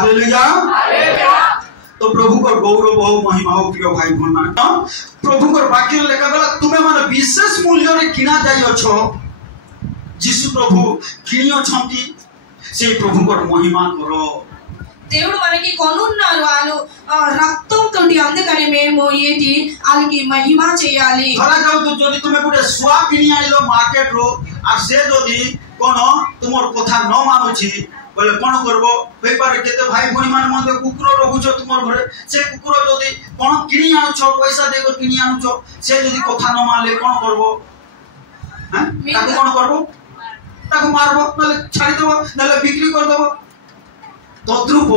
Hallelujah. तो प्रभु को गौरव हो महिमा हो प्रिय भाई भौन प्रभु को वाक्य लेखा गला तुम्हें माने विशेष मूल्य रे किना जाई अछो जीसु प्रभु किनी अछंती से प्रभु को महिमा करो దేవుడు మనకి కొనున్నారు వాళ్ళు రక్తంతో అందుకని మేము ఏంటి వాళ్ళకి మహిమ చేయాలి ধরা যাও তো যদি তুমি গোটে শুয়া কিনি আইলো మార్కెట్ रो আর সে যদি কোন তোমার কথা ন মানুছি বলে কোন করব হই পারে কেতে ভাই ভনি মান মধ্যে কুকুর রহুছ তোমার ঘরে সে কুকুর যদি কোন কিনি আনুছ পয়সা দেব কিনি আনুছ সে যদি কথা ন মানলে কোন করব হ্যাঁ তাকে কোন করব তাকে মারবো নালে ছাড়ি দেব নালে বিক্রি করে দেব तद्रूप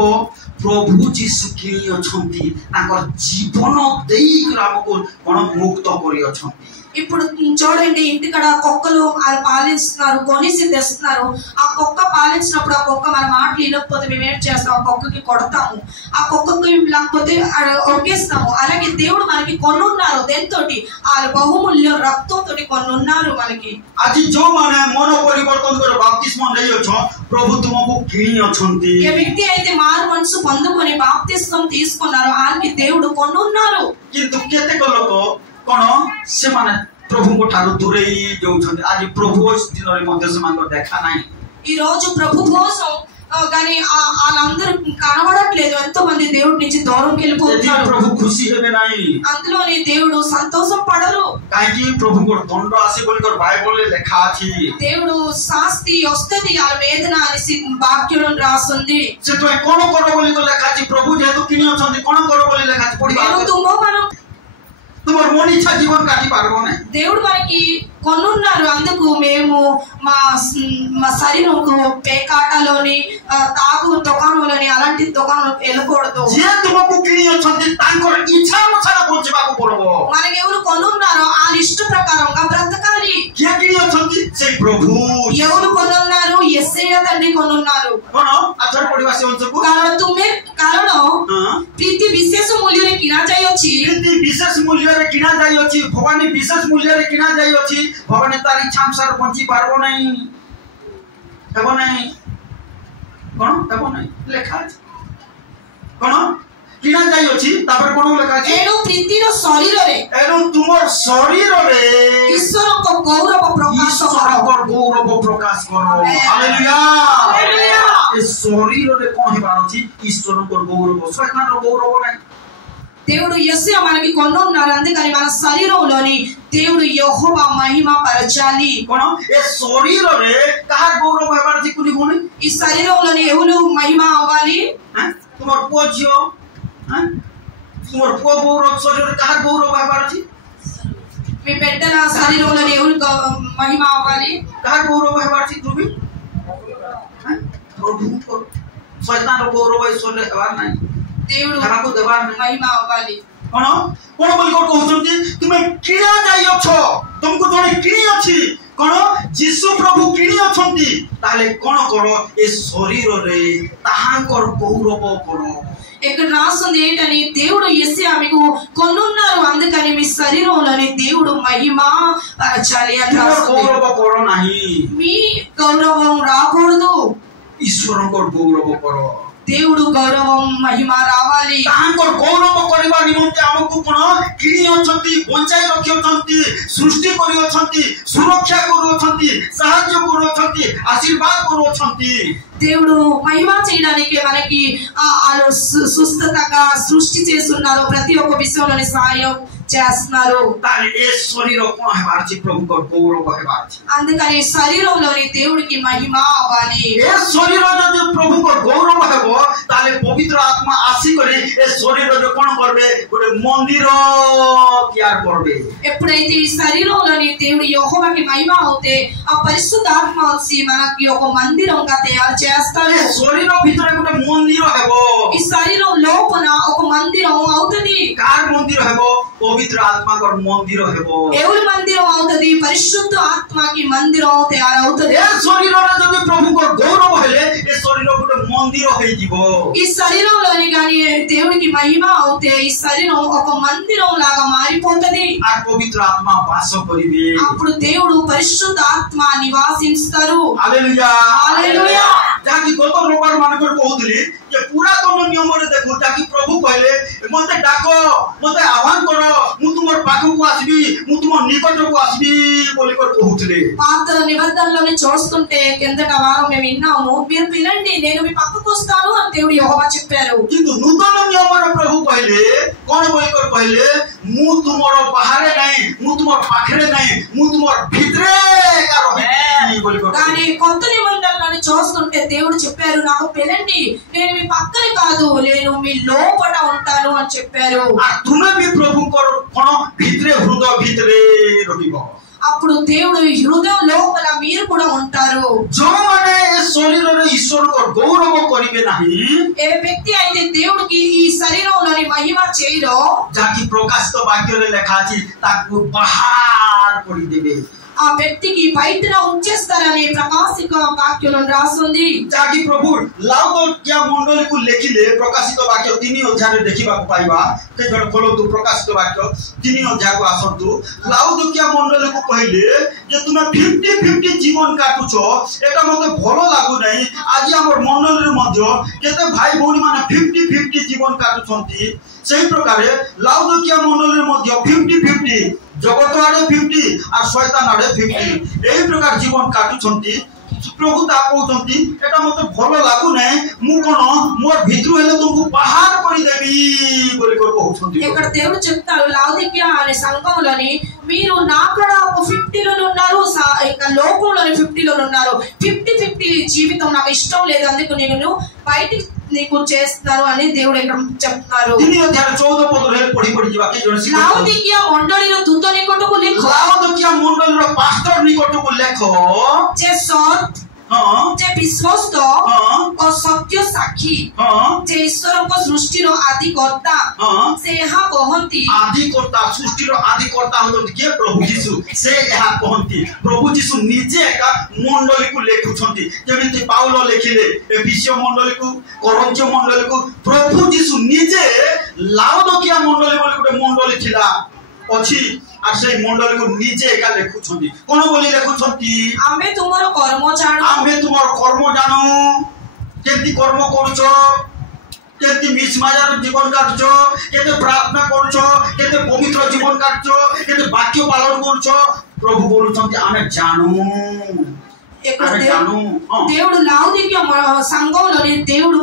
प्रभु जीशु किनी अछंती ताकर जीवन देई हमको कोन मुक्त करी अछंती ఇప్పుడు చూడండి ఇంటికడ కుక్కలు వాళ్ళు పాలిస్తున్నారు కొనిసి తెస్తున్నారు ఆ కుక్క పాలించినప్పుడు ఆ కుక్క మన మాట వినకపోతే మేము ఏం చేస్తాం ఆ కుక్కకి కొడతాము ఆ కుక్కకి లేకపోతే ఒకేస్తాము అలాగే దేవుడు మనకి కొనున్నారు దేంతోటి ఆ బహుమూల్య రక్తంతో కొనున్నారు మనకి आज जो माने मन परिवर्तन कर बाप्तिस्म नै अछो प्रभु तुमको किनी अछंती ఏ వ్యక్తి అయితే మారు మనసు పొందుకొని బాప్తిస్మం తీసుకున్నారో ఆయనకి దేవుడు కొనున్నారు किंतु केते लोक कोन से माने प्रभु को ठारो दूरे जाउछन आज प्रभु दिन रे मध्य से मान देखा नाही ఈ రోజు ప్రభు కోసం గాని వాళ్ళందరూ కనబడట్లేదు ఎంతో మంది దేవుడి నుంచి దూరంకి వెళ్ళిపోతున్నారు प्रभु खुशी हेबे नाही అందులోని దేవుడు సంతోషం పడరు काहे प्रभु को दंड आसी बोल कर बाइबल ले लिखा अछि దేవుడు శాస్తి వస్తది ఆ వేదన అనేసి వాక్యంలో రాసుంది से तो कोन करो बोली को लिखा अछि प्रभु जेतु किनी अछंती कोन करो बोली लिखा अछि पढी దేవుడు తుమో మనం तुमर मन इच्छा जीवन काटी पारबो नै దేవుడు మనకి కొనున్నారు అందుకు మేము మా శరీరంకు పేకాటలోని తాగు దుకాణంలోని అలాంటి దుకాణం వెళ్ళకూడదు जे तुमको किनी अछंती तांकर इच्छा अनुसार बचबाको पड़बो మనకి ఎవరు కొనున్నారో ఆ ఇష్ట ప్రకారంగా బ్రతకాలి के किनी अछंती से प्रभु ఎవరు కొనున్నారు యేసయ్య తండ్రి కొనున్నారు कोन अथर पढिवासी अंशको କାରଣ ପ୍ରୀତି ବିଶେଷ ମୂଲ୍ୟରେ କିଣା ଯାଇଅଛି प्रीति विशेष मूल्य रे किना जाई अछि भवानी विशेष मूल्य रे किना जाई अछि भवानी तार इच्छा अनुसार बंची पारबो नै हेबो नै कोन हेबो नै लेखा अछि कोन किना जाई अछि तापर कोन लेखा अछि एणु प्रीतिर शरीରରେ एनु तुमर शरीर रे ईश्वरको गौरव प्रकाश ईश्वरको गौरव प्रकाश करो हालेलुया हालेलुया ए शरीर रे कोन हेबार अछि ईश्वरको गौरव शैतान रो गौरव नै దేవుడు యేసయ్య మనకి కొనున్నారు అందుకని మన శరీరంలోని దేవుడు యెహోవా మహిమ పరచాలి कोन ए शरीर रे कहार गौरव हेबार अछि कुनी कोनी ఈ శరీరంలోని ఎవరు మహిమ అవ్వాలి हैं तुमर पोजियो हैं तुमर पो गौरव शरीर रे कहार गौरव हेबार अछि మీ బిడ్డల శరీరంలోని ఎవరు మహిమ అవ్వాలి कहार गौरव हेबार अछि तुबी हैं प्रभु को शैतान रो गौरव ईश्वर रे हेबार नै దేవుడు हेबाको देबार नै మహిమ అవ్వాలి कोन कोन बोल को कहउछंती तुमे किना जाई अछो तुमको जने किनी अछि कोन जीसु प्रभु किनी अछंती ताले कोन करो ए शरीर रे ताहांकर गौरव करो ఇక్కడ రాస్తుంది ఏంటని దేవుడు యేసయ్య మీకు కొనున్నారు అందుకని మీ శరీరంలోని దేవుడు మహిమ పరచాలి అని రాస్తుంది गौरव करो नाही మీ గౌరవం రాకూడదు ईश्वरको गौरव करो దేవుడు గౌరవం మహిమ రావాలి तांकर गौरव करबा निमंते हमकु कोन किनी अछंती बंचाई रखि अछंती सृष्टि करि अछंती सुरक्षा करू अछंती सहाय्य करू अछंती आशीर्वाद करू अछंती దేవుడు మహిమ చేయడానికి మనకి సుస్థతగా సృష్టి చేస్తున్నారు ప్రతి ఒక్క విషయంలోని సహాయం చేస్తున్నారు ताले ए शरीर कोन हेबार छि प्रभु को गौरव हेबार छि అందుకని శరీరంలోని దేవుడికి మహిమ అవ్వాలి ए शरीर जदि प्रभु को गौरव हेबो ताले पवित्र आत्मा आसी करे ए शरीर जो कोन करबे गोटे मंदिर तैयार करबे ఎప్పుడైతే ఈ శరీరంలోని దేవుడు యెహోవాకి మహిమ అవుతే ఆ పరిశుద్ధాత్మ వచ్చి మనకి ఒక మందిరంగా తయారు చేస్తాడు ए शरीर भितर गोटे मंदिर हेबो ఈ శరీరం లోపల ఒక మందిరం అవుతది कार मंदिर हेबो पवित्र आत्मा को मंदिर हेबो ఎవరి మందిరం అవుతది పరిశుద్ధ ఆత్మకి మందిరం తయారవుతది ए शरीर रे जदि प्रभु को गौरव हेले ए शरीर गोटे मंदिर होई जीवो ఈ శరీరంలోని గాని దేవుడికి మహిమ అవుతే ఈ శరీరం ఒక మందిరం లాగా మారిపోతది आ पवित्र आत्मा वास करिबे అప్పుడు దేవుడు పరిశుద్ధ ఆత్మ నివాసిస్తారు हालेलुया हालेलुया जाकी गत रविवार मानकर कहउतली जे पूरा नियम रे देखु ताकि प्रभु कहले मते डाको मते आह्वान करो मु तुमर पाखु को आसबी मु तुमर निकट को आसबी बोली कर कहउतले పాత నిబంధనలోని చూస్తుంటే కిందట వారం మేము విన్నాము మీరు పిలండి నేను మీ పక్కకు వస్తాను అని దేవుడు యెహోవా చెప్పారు किंतु नूतन नियम रे प्रभु कहले कोन बोली कर कहले मु तुमर बाहरे नहीं मु तुमर पाखरे नहीं मु तुमर भितरे का रही बोली कर కానీ కొత్త నిబంధనలోని చూస్తుంటే దేవుడు చెప్పారు నాకు పిలండి నేను మీ పక్కన కాదు నేను మీ లోపల ఉంటాను అని చెప్పారు आ तुमे भी प्रभु को कोन भितरे हृदय भितरे रहिबो అప్పుడు దేవుడు హృదయం లోపల మీరు కూడా ఉంటారు जो माने शरीर रे ईश्वर को गौरव करिवे नाही ఏ వ్యక్తి అయితే దేవుడికి ఈ శరీరంలోని మహిమ చేయరో जाकि प्रकाशित वाक्य रे लिखा अछि ताकु बाहर पड़ी देबे ఆ వ్యక్తికి బయటన ఉంచేస్తారని ప్రకాశిక వాక్యంలో రాస్తుంది जाकि प्रभु लाउदोकिया मंडली को लेखिले प्रकाशित वाक्य 3 अध्याय रे देखिबा को पाइबा ते जण खोलतु प्रकाशित वाक्य 3 अध्याय को आसंतु लाउदोकिया मंडली को कहले जे तुमे 50-50 जीवन काटुछो एटा मते भलो लागु नै आज हमर मंडली रे मध्य केते भाई भौणी माने 50-50 जीवन काटुछंती सेही प्रकारे लाउदोकिया मंडली रे मध्य 50-50 जगत आड़े 50 और शैतान आड़े 50 एही प्रकार जीवन काटुछंती प्रभु ता कहउछंती एटा मते भलो लागु नै मु कोन मोर भितरु हेले तुमको बाहर करि देबी बोली कर कहउछंती ఇక్కడ దేవుడు చెప్తాడు లావుదికియా అనే సంఘంలోని మీరు నాకడ 50 లో ఉన్నారు ఇంకా లోకంలోని 50 లో ఉన్నారు 50-50 జీవితం నాకు ఇష్టం లేదు అందుకు నేను బయటికి నీకు చేస్తాను అని దేవుడు ఇక్కడ చెప్తున్నారు 3 अध्याय 14 पद रे पढी पढी जीवा के जण सिखो లావుదికియా మండలిలో దూత నికటకు লেখো लाउदोकिया मंडली रो पास्टर निकट को लेखो যে সৎ हां যে বিশ্বস্ত हां ও সত্য সাক্ষী हां যে ঈশ্বরଙ୍କ ସୃଷ୍ଟିର ଆଦି କର୍ତ୍ତା हां ସେ ଏହା କହନ୍ତି आदि कर्ता सृष्टि रो आदि कर्ता होतंती के प्रभु यीशु से ଏହା कहंती प्रभु यीशु निजे एका मंडली को लेखुछंती जेमिति पाउलो लेखिले एफिसियो मंडली को कोरिन्थियो मंडली को प्रभु यीशु निजे लाउदोकिया मंडली बोली गोटे मंडली थिला अछि आ से मंडली को निजे एका लेखुछंती कोन बोली लेखुछंती ଆମେ ତୁମର କର୍ମ ଜାଣୁ आमे तुमर कर्म जानो केति कर्म करूछो केति मिसमायार जीवन काटछो केते प्रार्थना करूछो केते पवित्र जीवन काटछो केते वाक्य पालन करूछो प्रभु बोलुछंती आमे जानू ఇక్కడ आमे जानू దేవుడు లావుదికియా సంఘంలోని దేవుడు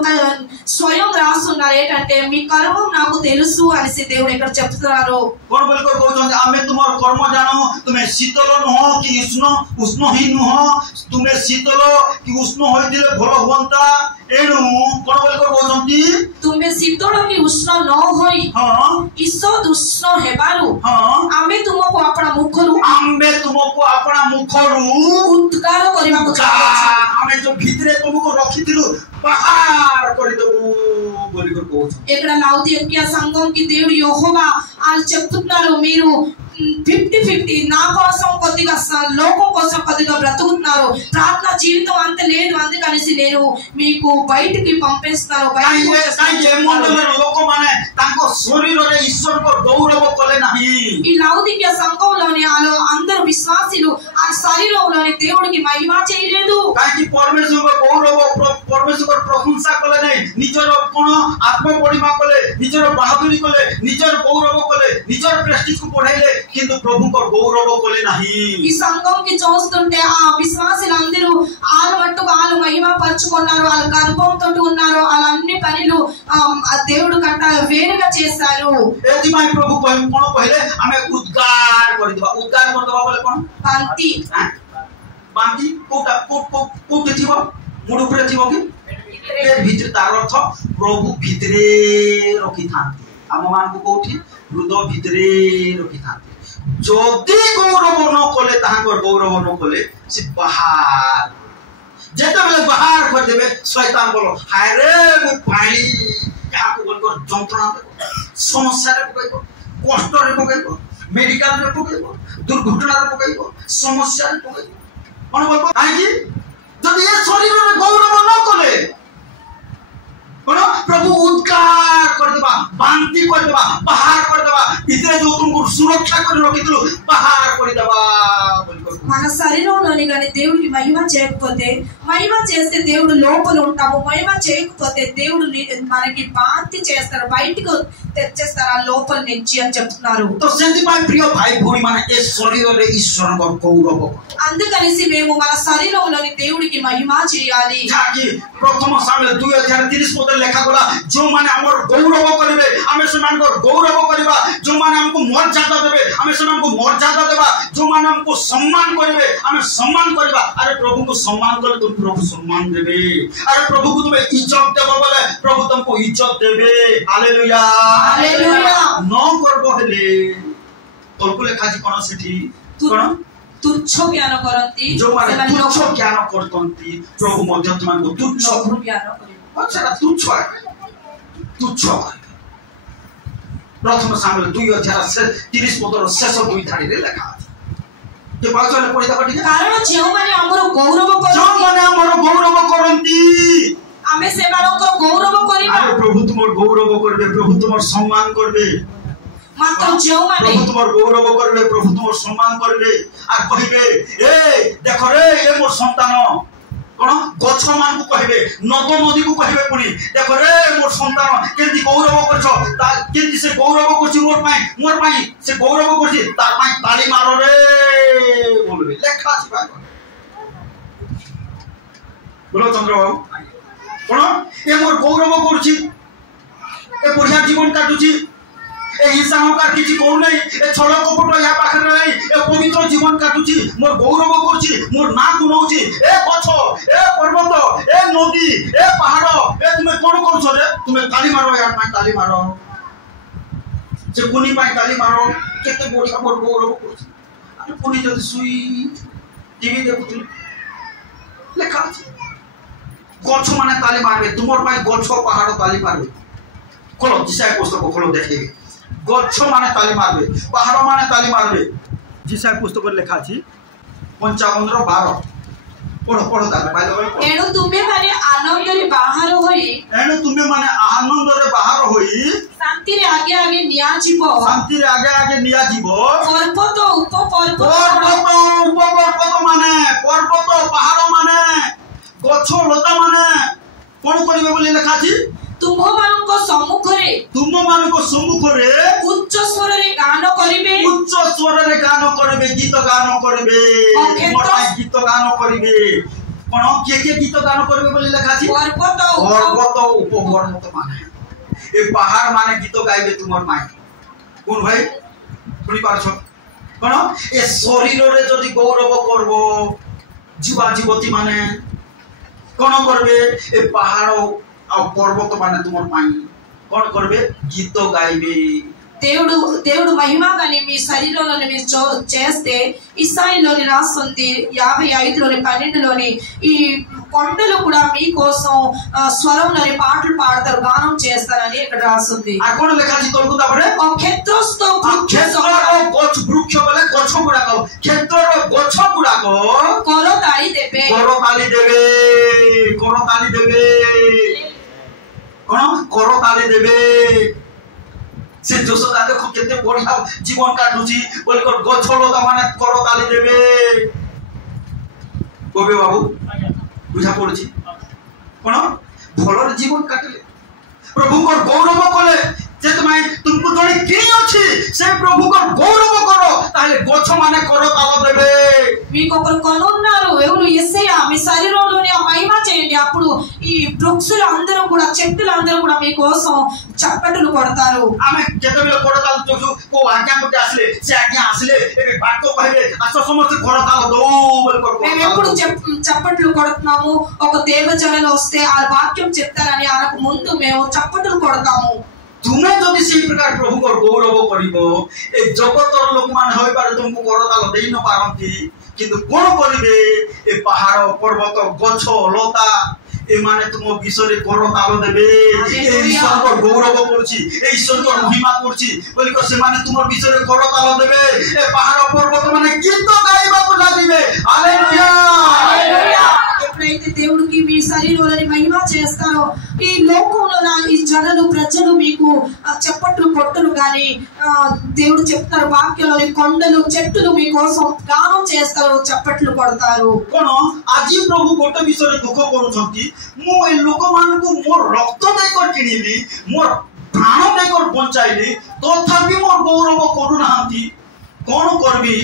స్వయం రాస్తున్నారు ఏంటంటే మీ కర్మం నాకు తెలుసు అనేసి దేవుడు ఇక్కడ చెప్తున్నారు कोन बोल को कहउछंती आमे तुमर कर्म जानो तुमे शीतल नहो कि उष्ण ही नहो तुमे शीतल कि उष्ण होई दिले भलो होंता एनु कोन बोल को कहउछंती ତୁମେ ଶୀତଳ କି ଉଷ୍ଣ ନ ହୋଇ हां ଈଷତ୍ ଉଷ୍ଣ ହେବାରୁ हां ଆମେ ତୁମକୁ ଆପଣା ମୁଖରୁ आमे तुमको अपना मुखरु ଉଦ୍ଗାର କରିବାକୁ ଚାହୁଁଛୁ आमे जो भीतरे तुमको रखिथिलु बाहर कर देबु बोली कर कहउछ ఇక్కడ లావుదికియా సంఘంకి దేవుడు యెహోవా అని చెప్తున్నారు మీరు 50-50 నా కోసం కొద్దిగా లోకం కోసం కొద్దిగా బ్రతుకుతున్నారు ప్రార్థన జీవితం అంత లేదు అందుకనేసి నేను మీకు బయటికి పంపిస్తాను काई मंडल लोक माने ताको शरीर रे ईश्वर को गौरव कले नाही ఈ లావుదికియా సంఘంలోని అందరూ విశ్వాసులు ఆ శరీరంలోని దేవుడికి మహిమ చేయలేదు काई कि परमेश्वर को गौरव परमेश्वर को प्रशंसा कले नाही निजर कोन आत्म परिमा कले निजर बहादुरी कले निजर गौरव कले निजर प्रेस्टीज को बढ़ाइले किंतु प्रभु को गौरव कले नाही ఈ సంఘంకి చూస్తుంటే ఆ విశ్వాసులందరూ ఆలు మట్టుకు ఆలు మహిమ పరుచుకున్నారు వాళ్ళ గర్భంతో ఉన్నారు వాళ్ళ అన్ని పనులు ఆ దేవుడు కంట వేరుగా చేశారు एति माय प्रभु कोन पहिले हमें उद्गार कर दिबा बोले कोन పంక్తి बांती कोटा कोट थिबो मुड ऊपर थिबो कि ए भीतर तार अर्थ प्रभु भीतरे रखि थांती हम मान को कोठी हृदय भीतरे रखि थांती जदि गौरव न कले ताहाकर गौरव न कले से बाहर जेते बेले बाहर कर देबे शैतान बोलो हाय रे मु पाई या को बोल कर जंत्रणा समस्या रे पकइबो कष्ट रे पकइबो मेडिकल रे पकइबो दुर्घटना रे पकइबो समस्या रे पकइबो मन बोलबो काहे कि जदि ए शरीर रे गौरव न कले कोन प्रभु उद्गार कर देबा बांती कर देबा बाहर कर देबा भीतर जो तुमको सुरक्षा कर रखितलो बाहर कर देबा మన శరీరంలోని గాని దేవుడికి మహిమ చేయకపోతే మహిమ చేస్తే దేవుడు లోపల ఉంటాము, మహిమ చేయకపోతే దేవుడు మనకి బాంతి చేస్తారు, బయటకు తెచ్చేస్తారు ఆ లోపల నుంచి అని చెప్తున్నారు. అందుకనేసి మేము మన శరీరంలోని దేవుడికి మహిమ చేయాలి. प्रथम सामने 2030 लेखा गला जो माने हमर गौरव करिवे हमें समान को गौरव करिबा, जो माने हमको मर्यादा देबे हमें समान को मर्यादा देबा, जो माने हमको सम्मान करिवे हमें सम्मान करिबा। अरे प्रभु को सम्मान करे तो प्रभु सम्मान देबे, अरे प्रभु को तुम्हें इज्जत देबो बोले प्रभु तुमको इज्जत देबे। Hallelujah hallelujah. न करबो हेले तोलको लेखा जी कोन सेठी कोन तुच्छ ज्ञान करती, जो माने तुच्छ ज्ञान करतंती प्रभु मध्य तुमको तुच्छ ज्ञान करिबो। अच्छा तुच्छ तुच्छ प्रथम सामने 2030 पदर शेष दुई धाड़ी रे लिखा अछि जे पाछले पढिता पढि कारण जे माने हमरो गौरव करती, जो माने हमरो गौरव करंती आमे सेमानक गौरव करिबा। अरे प्रभु तुमर गौरव करबे, प्रभु तुमर सम्मान करबे, मात्र जो माने प्रभु तुमर गौरव करबे, प्रभु तुमर सम्मान करबे आ कहिबे ए देखो रे ए मोर संतान कोन गछ मान को कहिबे, नद नदी को कहिबे पुनी देखो रे मोर संतान केंती गौरव करछो, ता केंती से गौरव करछि मोर पाई से गौरव करछि तार पाई ताली मारो रे बोलबे लेखा अछि भाई बोलो चंद्र बाबू कोन ए मोर गौरव करछि ए बढ़िया जीवन काटुछि ए हिंसा होकार किछि को नै ए छल कपट या पाखर नै ए पवित्र जीवन काटुछि मोर गौरव करछि मोर ना गुनौछि ए गछ ए पर्वत ए नदी ए पहाड़ ए तुमे कोन करछो रे तुमे ताली मारो यार पाई ताली मारो जे कोनी पाई ताली मारो केते बढ़िया मोर गौरव करछि। अरे कोनी जदि सुई टीवी देखुथि लेखा अछि गछ माने ताली मारबे तुमर पाई गछ पहाड़ ताली मारबे खोलो जिसाय पुस्तक खोलो देखिए गछ माने ताली मारबे पहाड़ माने ताली मारबे जिसाय पुस्तक लेखा अछि 55:12 पढ़ो पढ़ो ता पाइलो एणु तुमे माने आनंद रे बाहर होई शांति रे आगे आगे निया जीवो पर्वत माने पर्वत पहाड़ माने गछ लता माने कोन करिवे बोली लेखा अछि तुम मानको सम्मुख रे उच्च स्वर रे गान करिवे गीत गान करिवे गीत गान करिवे कोन के गीत गान करिवे बोली लेखा अछि पर्वत उपपर्वत माने ए पहाड़ माने गीत गाइबे तुमर माई कोन भाई सुनि पारछो कोन ए शरीर रे जदि गौरव करबो जीवा जीवती माने कोन करबे ए पहाड़ आ पर्वत माने तुमर पाई कोन करबे गीत गाइबे। దేవుడు మహిమ గాని మీ శరీరంలోని మీరు చేస్తే ఇశ్రాయేలులోని రాస్తుంది 55లోని 12లోని ఈ కొండలు కూడా మీ కోసం స్వరంలోని పాటలు పాడతారు గానం చేస్తారని ఇక్కడ రాస్తుంది। ఆ కోణ লেখা জি తోల్కు তাపরে ও ক্ষেত্রস্থ গছ বৃক্ষ বলে গছ গুড়াক ক্ষেত্রর গছ গুড়াক করতালি দেবে কোন করতালি দেবে से जोशोदा देखो केते बढ़िया जीवन काटुची बोले को गछलता माने करताली देबे कोबे बाबू बुझा पड़ुची कोन भलर जीवन काटले प्रभु को गौरव कले जे तमाय तुमको जणी के अछि से प्रभु को गौरव करो ताले गछ माने करताल देबे మీకు ఒక కొనున్నారు ఎవరు యేసయ్య మీ శరీరంలోని ఆ మహిమ చేయండి అప్పుడు ఈ వృక్షులు అందరూ కూడా చెట్టులు అందరూ కూడా మీ కోసం చప్పట్లు కొడతారు। ఆమె కేతబెల కొడతాలు చూసు కో ఆజ్ఞా కొట్టి ఆసలే సే ఆజ్ఞా ఆసలే ఏ బాట్కో కహిబే అస సమస్త కొడతాలు దో బల్ కొడతారు మేము ఎప్పుడు చప్పట్లు కొడుతున్నాము ఒక దేవజనులు వస్తే ఆ వాక్యం చెప్తారని ఆనకు ముందు మేము చప్పట్లు కొడతాము। तुम्हें जदि से प्रकार प्रभु को गौरव करिवो ए जगतर लोक मान होय पारे तुमको करताल देई न पारंती किंतु कोन करिवे ए पहाड़ पर्वत गछ लता ए माने तुम विषय करताल देबे ए ईश्वर को गौरव करछि ए ईश्वर को महिमा करछि बोली को से माने तुम विषय करताल देबे ए पहाड़ पर्वत माने गीत गाइबा को लागिबे। Hallelujah hallelujah. ఎప్పుడైతే దేవుడికి మీ శరీరంలోని మహిమ చేస్తారో ఈ లోకంలో ఈ జనులు ప్రజలు మీకు చప్పట్లు కొట్టులు కానీ దేవుడు చెప్తారు వాక్యంలోని కొండలు చెట్టులు మీకోసం గానం చేస్తారు, చప్పట్లు కొడతారు. কোন আজি প্রভু গোটে বিষয়ে দুঃখ করুছন্তি মু এই লোকমানকু মোর রক্ত দেইকর কিনিলি মোর প্রাণ দেইকর বঞ্চাইলি তথাপি মোর গৌরব করুনাহান্তি কোন করবি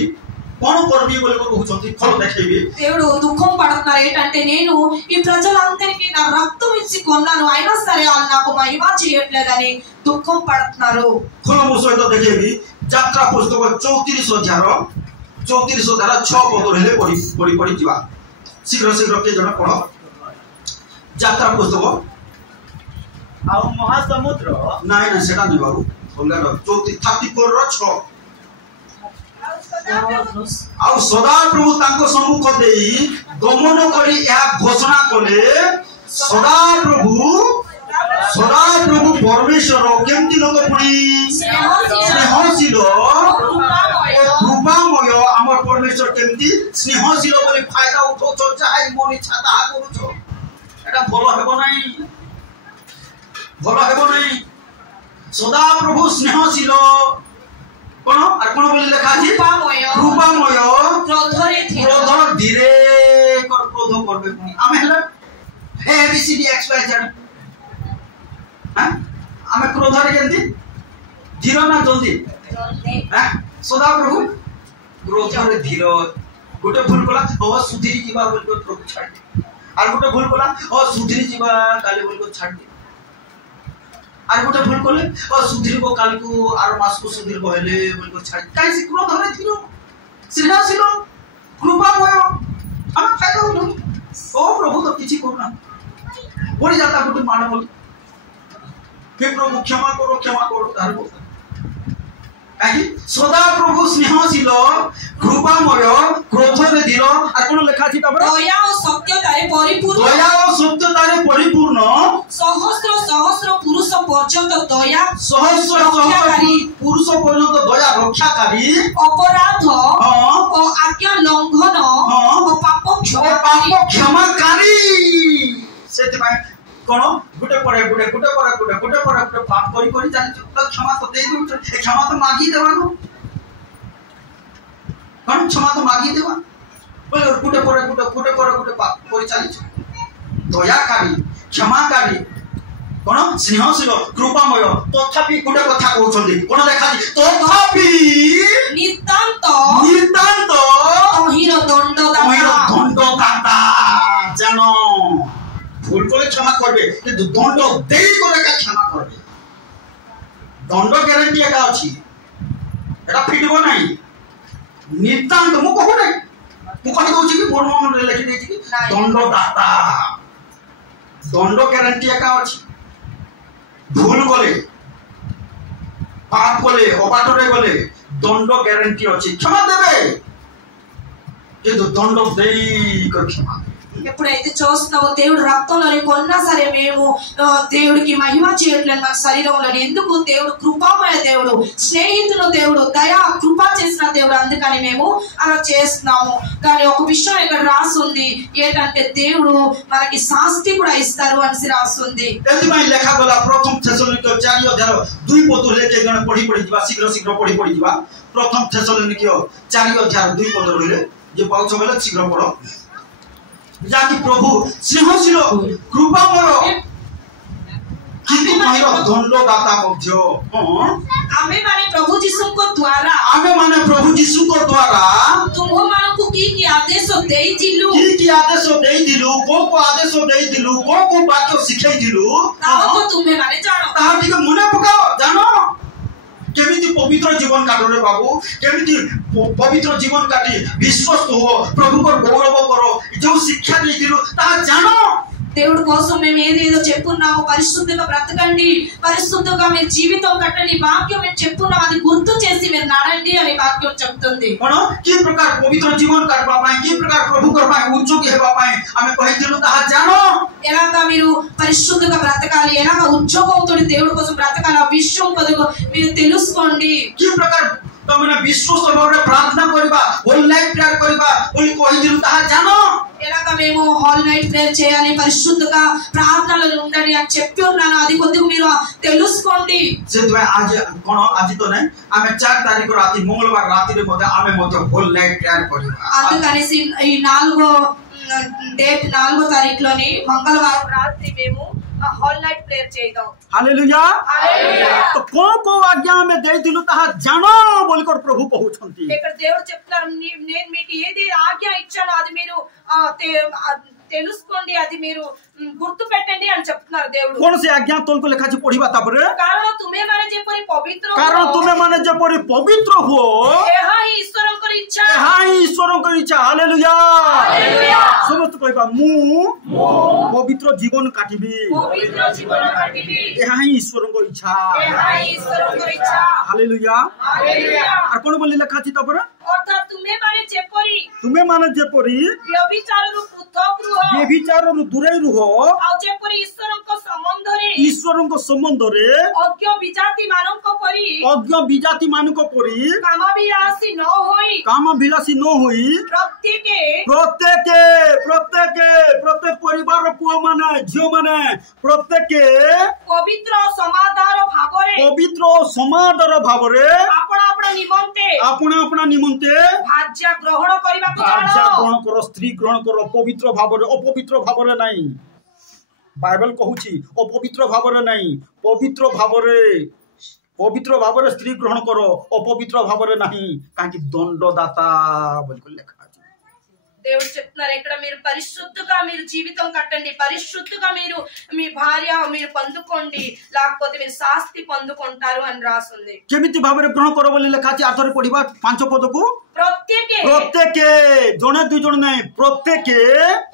বলে কହୁছন্তি ফল দেখাইবি. దేవుడు దుఃఖం పడుతున్నారు ఏంటంటే నేను ఈ ప్రజలందరికీ నా రక్తం ఇచ్చి కొన్నాను అయినా సరే వాళ్ళు నాకు మహిమ చేయట్లేదని దుఃఖం పడుతున్నారు. খোল মো সহিত দেখাইবি যাত্রা পুস্তক 34 অধ্যায় 6 পদ হেলে পড়ি ଯିବା ଶୀଘ୍ର କେ ଜଣ ପଢ ଯାତ୍ରା ପୁସ୍ତକ ଆଉ ମହାସମୁଦ୍ର ନାଇଁ ନା ସେଟା ନେବା ଅଲଗା 34 ର 6 ଆଉ ସଦାପ୍ରଭୁ ତାଙ୍କ ସମ୍ମୁଖ ଦେଇ ଗମନ କରି ଏହା ଘୋଷଣା କଲେ ସଦାପ୍ରଭୁ ପରମେଶ୍ୱର କେମିତି ଲୋକ ପୁଣି ସ୍ନେହଶୀଳ କୃପାମୟ ଆମର ପରମେଶ୍ୱର କେମିତି ସ୍ନେହଶୀଳ ବୋଲି ଫାଇଦା ଉଠଉଛ ଯାହା ମନ ଇଚ୍ଛା ତାହା କରୁଛ এটা ଭଲ ହେବ ନାହିଁ ସଦାପ୍ରଭୁ ସ୍ନେହଶୀଳ কোন আর কোন বলি লেখা আছে কৃপাময় ক্রোধ ধীরে ক্রোধ করবে আমি হলো ABCD XYZ হ্যাঁ আমি ক্রোধরে কেমতি ধীর না জলদি হ্যাঁ সদাপ্রভু ক্রোধরে ধীর গোটে ভুল কলা ও সুধীরি ଯିବା বলি প্রভু ছাড় আর গোটে ভুল কলা ও সুধীরি ଯିବା কালি বলি ছাড় আর গোটে ভুল করলে ও সুধীরব কালকু আর মাসকু সুধীরব হেলে বলি ছাড় কাই সে ক্রোধরে ধীর স্নেহশীল কৃপাময় আমি ফায়দা হলো ও প্রভু তো কিছু করো না পড়ে যাতা গোটে মান বল হে প্রভু ক্ষমা করো তার কথা কাহি সদা প্রভু স্নেহশীল কৃপাময় ক্রোধরে ধীর আর কোন লেখা আছে তারপরে দয়া ও সত্যতারে পরিপূর্ণ সহস্র পুরুষ পর্যন্ত দয়া পুরুষ পর্যন্ত দয়া রক্ষাকারী অপরাধ ও আজ্ঞা লঙ্ঘন ও পাপ ক্ষমাকারী সেটা কোন গুটে পরে পাপ করে চালিছ ক্ষমা তো দেই দউছ এই ক্ষমা তো মাগি দেবানো কোন ক্ষমা তো মাগি দেবা বলে গুটে পরে পাপ করে চালিছ দয়াকারী ক্ষমাকারী কোন স্নেহশীল কৃপাময় তথাপি গুটে কথা কହୁଛନ୍ତି কোন লেখা আছে তথাপি নিতান্ত অহির দণ্ডদাতা জানো ভুল করে ক্ষমা করবে কিন্তু দণ্ড দেই করে ক্ষমা করবে দণ্ড গ্যারান্টি একা আছে এটা ফিটব নাই নিতান্ত মু কহু নাই মু কহি দউছি কি মোর মনে লেখি দেইছি কি দণ্ডদাতা দণ্ড গ্যারান্টি একা আছে ভুল গলে পাপ গলে অবাটরে গলে দণ্ড গ্যারান্টি আছে ক্ষমা দেবে কিন্তু দণ্ড দেই করে ক্ষমা ఎప్పుడైతే చూస్తున్నామో దేవుడు రక్తంలోని కొన్నా సరే మేము దేవుడికి మహిమ చేయట్లేదు మన శరీరంలో ఎందుకు దేవుడు కృపామయ దేవుడు స్నేహితుడు దేవుడు దయా కృప చేసిన దేవుడు అందుకని మేము అలా చేస్తున్నాము కానీ ఒక విషయం ఇక్కడ రాసుంది ఏంటంటే దేవుడు మనకి శాస్తి కూడా ఇస్తారు అని రాసుంది ఎత్తిమై ଲେଖାଗଲା ପ୍ରଥମ ଥେସଲୋନିକ 4 ଅଧ୍ୟାୟ 2 ପଦ ଲେଖେ ଜଣେ ପଢି ଯିବା ଶୀଘ୍ର ପଢି ଯିବା ପ୍ରଥମ ଥେସଲୋନିକ 4 ଅଧ୍ୟାୟ 2 ପଦ ରହିଲେ ଯେ ପାଉଛ ବେଲେ ଶୀଘ୍ର ପଢ जाकि प्रभु स्नेहशील कृपामय किंतु महिर दंडदाता मध्य आमे माने प्रभु जीशु को द्वारा तुम मानकु की आदेश देइथिलु की आदेश देइथिलु को आदेश देइथिलु को वाक्य शिखाइथिलु ताहा तो तुम्हे माने जानो ताहा ठीक मने पकाओ जानो केमिति पवित्र जीवन काटो रे बाबू केमिति पवित्र जीवन काटी विश्वस्त हो प्रभु को गौरव करो जो शिक्षा देथिलो ता जानो దేవుడి కోసం మేము ఏదేదో చెప్పున్నామో పరిశుద్ధంగా బ్రతకండి పరిశుద్ధంగా మీ జీవితం కట్టండి వాక్యం మేము చెప్పున్నాం అది గుర్తు చేసి మీరు నడండి అని వాక్యం చెప్తుంది మనం की प्रकार पवित्र जीवन काटबा पाए की प्रकार प्रभु करबा उद्योग हेबा पाए हमें कहिथिलो ता जानो ఎలాగా మీరు పరిశుద్ధంగా బ్రతకాలి ఎలాగా ఉద్యోగంతో దేవుడి కోసం బ్రతకాలి ఆ విషయం కొరకు మీరు తెలుసుకోండి की प्रकार तमने विश्वास भावरे प्रार्थना करबा होल नाइट प्रेयर करबा बोली कहिथिलो ता जानो ఎలాగా మేము హాల్ నైట్ ప్రేయర్ చేయాలి పరిశుద్ధంగా ప్రార్థనలో ఉండాలి అని చెప్పి ఉన్నాను అది కొద్దిగా మీరు తెలుసుకోండి से आज कोन आज तो नहीं आमे 4 तारीख राति मंगलवार राति रे मते आमे मते होल नाइट प्रेयर करिबा అందుకనేసి ఈ 4వ డేట్ 4వ తారీఖులోని మంగళవారం రాత్రి మేము होल नाइट प्रेयर చేద్దాం हालेलुया हालेलुया तो को आज्ञा में दे दिलु तहा जानो बोलकर प्रभु पहुंचंती ఇక్కడ దేవుడు చెప్తారు నేను మీకు ఏది ఆజ్ఞ ఇచ్చానో అది మీరు తెలుసుకోండి అది మీరు గుర్తు పెట్టండి అని చెప్తున్నారు దేవుడు कौन से आज्ञा तोलको लेखा छि पढिबा तापरे कारण तुमे माने जेपरि पवित्र हो एहा ही ईश्वरंकर इच्छा हालेलुया समस्त कहबा मु पवित्र जीवन काटिबी एहा ही ईश्वरंकर इच्छा हालेलुया और कोन बोली लेखा छि तापरे अर्थात तुमे माने जेपरि व्यभिचार रु दूरे रुहो आ जेपरि ईश्वरंक संबंध रे अज्ञ विजाति मानक परि कामभिलाषी न होई प्रत्येक परिवार पुआ माने झियो माने प्रत्येक पवित्र समादर भावरे अपना निमंते भाज्य ग्रहण करिबा ग्रहण करो स्त्री ग्रहण करो पवित्र भावरे अपवित्र भावरे नहीं बाइबल कहूची अपवित्र भावरे नहीं पवित्र भावरे स्त्री ग्रहण करो अपवित्र भावरे नहीं काकी दंडदाता बोल लेखा దేవుడు చెప్తున్నారు ఇక్కడ మీరు పరిశుద్ధంగా మీరు జీవితం కట్టండి పరిశుద్ధంగా మీరు మీ భార్య మీరు పొందుకోండి లేకపోతే మీరు శాస్తి పొందుకుంటారు అని రాస్తుంది केमिति भाबरे ग्रहण करो बोली लेखा अछि आथरे पढिबा 5 पद को प्रत्येक जने दुई जन नहीं प्रत्येक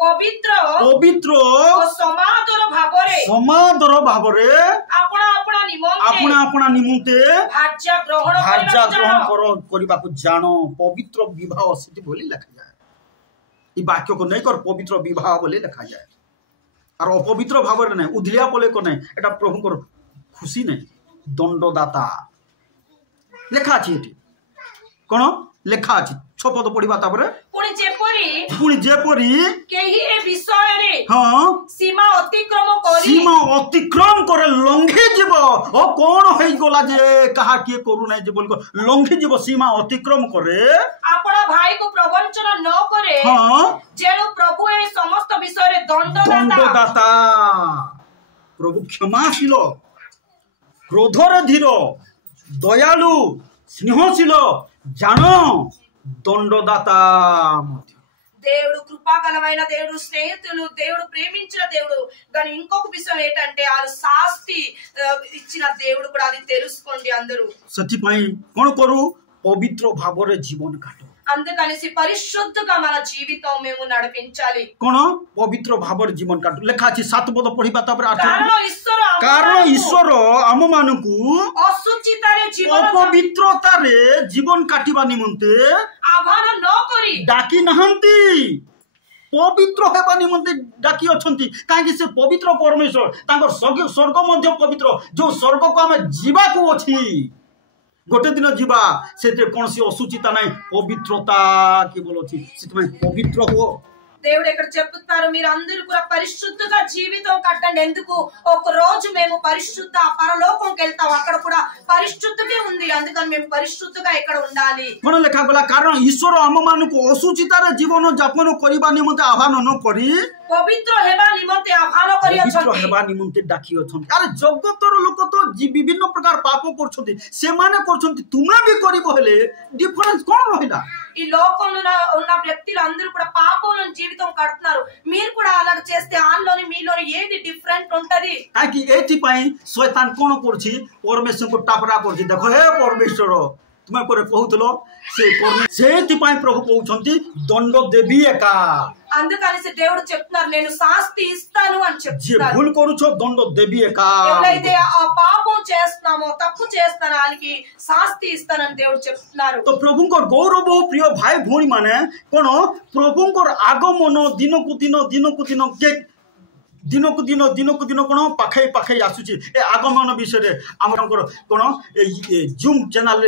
पवित्र ओ समादर भाबरे अपना निमंते भाज्य ग्रहण करबा को जानो पवित्र विवाह सिटी बोली लेखा जाय ई वाक्य को नहीं कर पवित्र विवाह बोले लिखा जाए और अपवित्र भाव नहीं उधलिया बोले को नहीं एटा प्रभु को खुशी नहीं दंडदाता लेखा अछि एटी कोन लेखा अछि 6 पद पढिबा तापरे पुणी जेपरी केही ए विषय रे हां सीमा अतिक्रम करे लंघी जीव ओ कोन होई गोला जे कहा के करू नै जे बोल को लंघी जीव सीमा अतिक्रम करे अपना भाई को प्रवंचन न करे हां जेनु प्रभु ए समस्त विषय रे दंडदाता प्रभु क्षमाशील क्रोधरे धीर दयालु स्नेहशील जानो दंडदाता దేవుడు కృపాగలమైన దేవుడు స్నేహితులు దేవుడు ప్రేమించిన దేవుడు కానీ ఇంకొక విషయం ఏంటంటే ఆ శాస్తి ఇచ్చిన దేవుడు కూడా అది తెలుసుకోండి అందరూ సత్యపై कोन करू पवित्र भावरे जीवन काटो అందుకనేసి పరిశుద్ధంగా మన జీవితం మేము నడిపించాలి कोन पवित्र भावरे जीवन काटो लेखा अछि 7 पद पढिबा तापर कारण ईश्वर आम मानकु असुचितारे जीवन अपवित्रतारे जीवन काटिबा निमंते आह्वान न करी डाकी नहंती पवित्र हेबा निमंते डाकी अछंती काहे से पवित्र परमेश्वर तांकर स्वर्ग मध्य पवित्र जो स्वर्ग को हमें जीवा को अछि गोटे दिन जीवा सेते कोनसी असुचिता नहीं पवित्रता केवल अछि सेते पवित्र हो దేవుడు ఇక్కడ చెప్తున్నారు మీరు అందరూ కూడా పరిశుద్ధంగా జీవితం కట్టండి ఎందుకు ఒక రోజు మేము పరిశుద్ధ పరలోకంకి వెళ్తాం అక్కడ కూడా పరిశుద్ధతే ఉంది అందుకని మేము పరిశుద్ధంగా ఇక్కడ ఉండాలి कोन लेखा गला कारण ईश्वर हम मानकु असुचितार जीवन यापन करिबा निमंते आह्वान न करी पवित्र हेबा निमंते आह्वान करी अछंती पवित्र हेबा निमंते डाकी अछंती अरे जगतर लोक तो विभिन्न प्रकार पाप करछंती से माने करछंती तुमे भी करिबो हेले डिफरेंस कोन रहिला ఈ లోకంలో ఉన్న వ్యక్తులు అందరూ కూడా పాపంలో జీవితం కడుతున్నారు మీరు కూడా అలా చేస్తే ఆన్లోని మీలోని ఏది డిఫరెంట్ ఉంటది కాకి ఏటి పై శైతాన్ कोन करछि परमेश्वर को टापरा करछि देखो हे परमेश्वर तुमे पर कहउतलो सेति पई प्रभु कहउछंती दंड देबी एका అందుకని దేవుడు చెప్తున్నారు నేను శాస్తి ఇస్తాను అని చెప్తున్నారు जे भूल करूछो दंड देबी एका ఎవరైతే ఆ పాపం చేస్తున్నామో తప్పు చేస్తారో వాళ్ళకి శాస్తి ఇస్తానని దేవుడు చెప్తున్నారు तो प्रभु को गौरव प्रिय भाई भौणी माने कोन प्रभु को आगमन दिन को दिन कोन पाखै आसुची ए आगमन विषय आम कोन जूम चैनल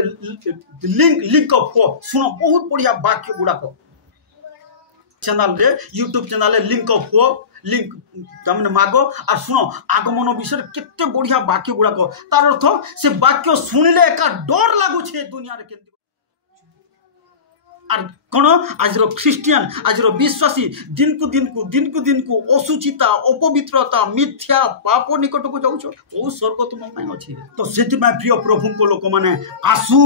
लिंक अप सुनो बहुत बढ़िया वाक्य गुड़ाक चैनल रे YouTube channel link up link तमने मागो और शुण आगमन विषय केते बढ़िया वाक्य गुड़ाक तार अर्थ से वाक्य शुणिले एका डर लगुचे दुनिया रे केते और कौन आज ख्रिस्टियन आज विश्वासी दिन को असुचिता अपवित्रता मिथ्या पाप निकट को जाऊछ ओ स्वर्ग तुम अच्छी तो से प्रिय प्रभु को लोक मैंने आसू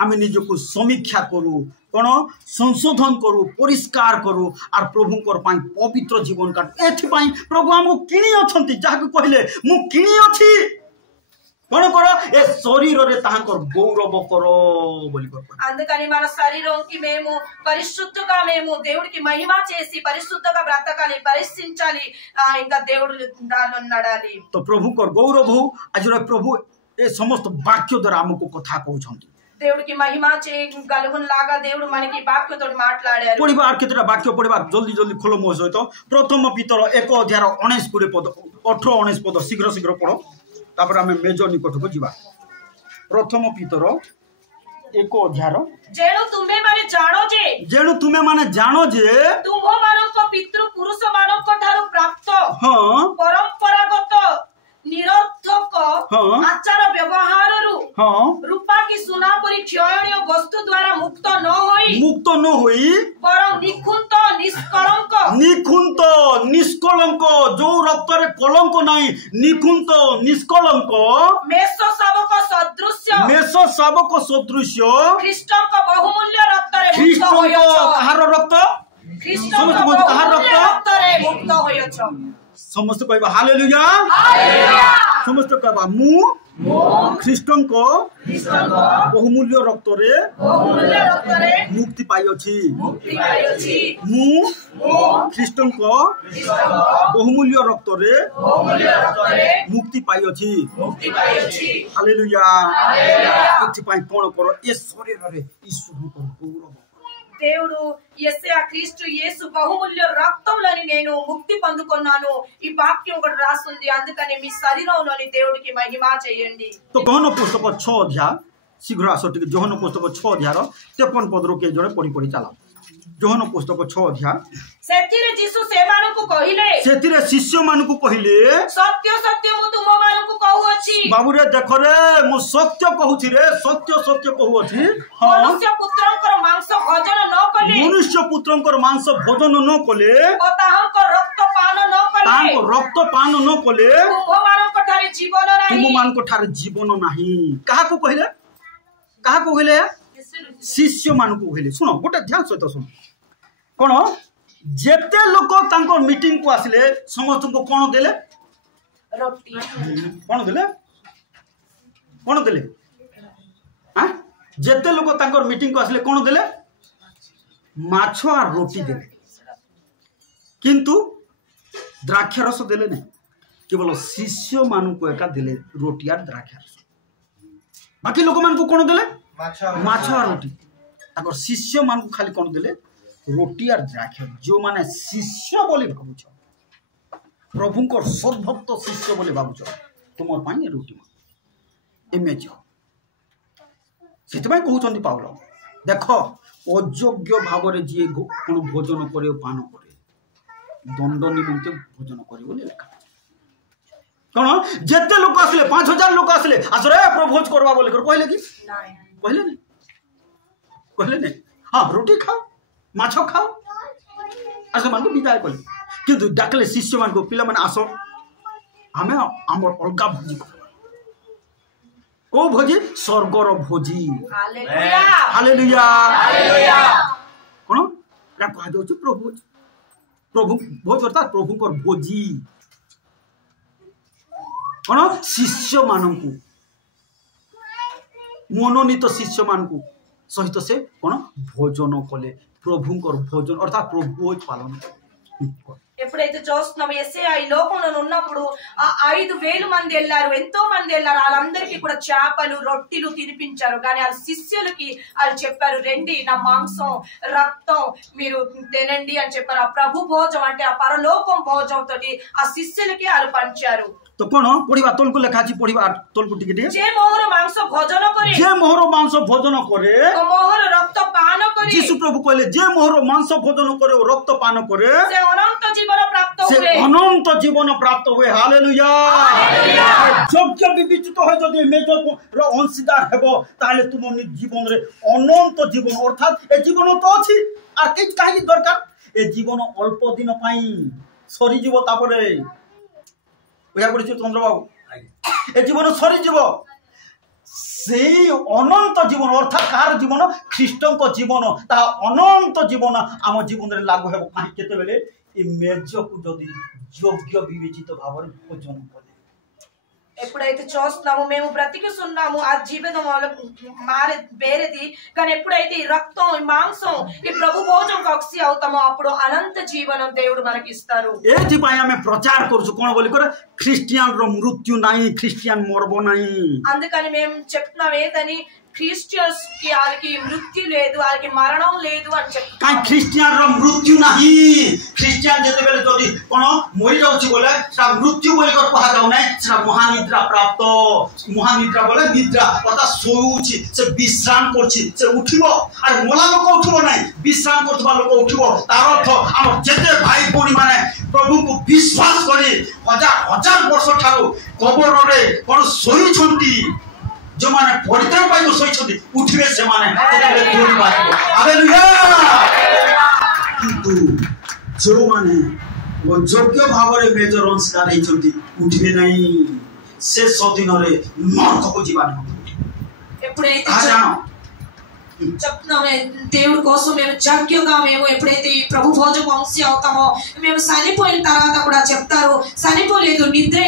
आम निजक समीक्षा करूँ कौन संशोधन करूँ परिष्कार करूँ और प्रभु पवित्र जीवन काटू एथपाई प्रभु आमको किणी अच्छा जहाँ कहले मु किणी अच्छी कौन कर ए शरीर रे ताहांकर गौरव करो बोली कर అందుకని మన శరీరంకి మేము పరిశుద్ధంగా మేము దేవుడికి మహిమ చేసి పరిశుద్ధంగా బ్రతకాలి పరిశీలించాలి ఇంకా దేవుడు దానిలో నడాలి तो प्रभु कर गौरव हो आज प्रभु ए समस्त वाक्य द्वारा हमको कथा कहउछंती దేవుడికి మహిమ చేయగలుగునలాగా దేవుడు మనకి వాక్యతో మాట్లాడారు पढ़िबा आर केतरा वाक्य पढ़िबा जल्दी जल्दी खोलो मो सहित प्रथम पीतर 1 अध्याय 19 पद 18 19 पद शीघ्र पढ़ो तापर आमे मेजर निकट को जीवा प्रथम पीतर 1 अध्याय जेणु तुमे माने जानो जे तुम मानक पितृ पुरुष मानक ठारू प्राप्त हां परंपरागत निरर्थक आचार व्यवहार रूपा की सुना परी क्षयणीय वस्तु द्वारा मुक्त न होई परम निखुंत निष्कलंक जो रक्त रे कलंक नाही निखुंत निष्कलंक मेष शावक सदृश्य ख्रीष्ट का बहुमूल्य रक्त रे ख्रीष्ट कहार रक्त ख्रीष्ट कहार रक्त रे मुक्त होयछ समस्त कहबा हालेलुया समस्त कहबा मु ख्रीष्टन को बहुमूल्य रक्त रे मुक्ति पाई अछि मु ख्रीष्टन को बहुमूल्य रक्त रे मुक्ति पाई अछि हालेलुया एथि पई कोन करो ए शरीर रे ईश्वर को गौरव దేవుడు యేసయ్య క్రీస్తు యేసు బహుమూల్య రక్తంలోని నేను ముక్తి పొందుకున్నాను ఈ వాక్యం కూడా రాస్తుంది అందుకని మీ శరీరంలోని దేవుడికి మహిమ చేయండి तो जोहन पुस्तक 6 अध्याय शीघ्र आसो टिके जोहन पुस्तक 6 अध्याय 53 पद रो के जणे पढी चला जोहन पुस्तक 6 अध्याय सेतिरे जीसु सेवानु को कहिले सेतिरे शिष्य मानु को कहिले सत्य सत्य मु तुम मानु को कहू अछि बाबू रे देखो रे मु सत्य कहूछि रे सत्य सत्य कहू अछि मनुष्य पुत्रंकर मांस भोजन न कले मनुष्य पुत्रंकर मांस भोजन न कले ओ ताहंकर रक्त पान न कले ताहंकर रक्त पान न कले तुम मानक ठारे जीवन नाही तुम मानक ठारे जीवन नाही काहा को कहले शिष्य मान को कहले सुनो गोटे ध्यान सहित सुनो कोन जेते लोक तांको मीटिंग को आसिले समस्त को कोन देले रोटी कोन देले हां जेते लोक तांको मीटिंग को आसिले कोन देले माछो आ रोटी देले किंतु द्राक्षरस देले नै केवल शिष्य मान को एका देले रोटी आ द्राक्षरस बाकी लोक मान को कोन देले माछ आ रोटी तांको शिष्य मान को खाली कोन देले रोटी और द्राक्ष जो माने शिष्य बोली भावुछ प्रभु को सद्भक्त शिष्य बोली भावुछ तुमर पाई रोटी इमेज सेतबाई कहउछंती पाउल देखो अयोग्य भाव रे जे कोन भोजन करे पान करे दंड निमित्त भोजन करे बोली लिखा कोन जेते लोक आसले 5000 लोक आसले आसरे प्रभोज करबा बोली कर कहले कि नहीं कहले नहीं हां रोटी खाओ माछो खाओ आसे मान को विदाय कले किंतु डाकले शिष्य मान को पिला मान आसो हमें हमर अलगा भोजी को भोजी स्वर्गर भोजी हालेलुया हालेलुया हालेलुया कोन रा कह दो प्रभु भोज करता प्रभु को भोजी कोन शिष्य मान को मनोनीत शिष्य मान को सहित से कोन भोजन कले प्रभुंकर भोजन अर्थात प्रभु पालन ఎప్పుడైతే చూస్తున్నాం యేసయ్య ఈ లోకంలో ఉన్నప్పుడు ఆ 5000 మంది వెళ్ళారు ఎంతో మంది వెళ్ళారు వాళ్ళందరికీ కూడా చేపలు రొట్టెలు తినిపించారు కానీ వాళ్ళ శిష్యులకి వాళ్ళు చెప్పారు రండి నా మాంసం రక్తం మీరు తినండి అని చెప్పారు ఆ ప్రభు భోజనం అంటే ఆ పరలోకం భోజనం తోటి ఆ శిష్యులకి వాళ్ళు పంచారు तो कोन पढिबा तोलकु लेखा छी पढिबा तोलकु टिके टिके जे मोहर मांस भोजन करे ओ मोहर रक्त पान करे यीशु प्रभु कहले जे मोहर मांस भोजन करे ओ रक्त पान करे से अनंत जीवन प्राप्त प्राप्त से हुए, अनंत जीवन प्राप्त हुए। हालेलुया। योग्य विवेचित है जदि मेजर अंशीदार हेबो ताले तुम जीवन रे अनंत जीवन अर्थात ए जीवन तो अछि आर के काहे दरकार ए जीवन अल्प दिन पई सरी जीव तापरे ओया पड़छि चंद्रबाबू ए जीवन सरी जीव से अनंत जीवन अर्थात कार जीवन ख्रीष्टन को जीवन ता अनंत जीवन आम जीवन रे लागू हेबो काहे केते बेले ए मेज को जदि योग्य विवेचित भाव रे भोजन करे ఎప్పుడైతే చూస్తున్నాము మేము బ్రతికిస్తున్నాము ఆ జీవితం మారే వేరేది కానీ ఎప్పుడైతే ఈ రక్తం ఈ మాంసం ఈ ప్రభు భోజనం కక్సి అవుతామో అప్పుడు అనంత జీవనం దేవుడు మనకి ఇస్తారు एथि पई हमें प्रचार करछु कोन बोली करे क्रिश्चियन रो मृत्यु नाही क्रिश्चियन मरबो नाही అందుకని మేము చెప్తున్నాం ఏదని క్రిస్టియన్స్ కి వాళ్ళకి మృత్యు లేదు వాళ్ళకి మరణం లేదు అని చెప్తాం काई क्रिश्चियन रो मृत्यु नाही क्रिश्चियन जते बेले जदी कोन मरि जाउछि बोले सा मृत्यु बोली कर कहा जाउ नै सा महानिद्रा प्राप्त महानिद्रा बोले निद्रा अर्थात सोउछि से विश्राम करछि से उठिबो आर मोला लोक उठिबो नै विश्राम करथबा लोक उठिबो तार अर्थ हम जते भाई बोनी माने प्रभु को विश्वास करी हजार हजार वर्ष ठारो कबर रे कोन सोई छंती जो माने परित्राण पाई सोई छंती उठिबे से माने तेरे कोई पाए हालेलुया किंतु जो माने वो योग्य भाव रे मेजर अंशदार हे छंती उठिबे नहीं से दिन रे नरक को जीवन ఎప్పుడైతే చెప్తున్నాము దేవుడి కోసం మేము జాగ్రత్తగా మేము ఎప్పుడైతే ఈ ప్రభు భోజనం వంశీ అవుతామో మేము చనిపోయిన తర్వాత కూడా చెప్తారు చనిపోలేదు నిద్ర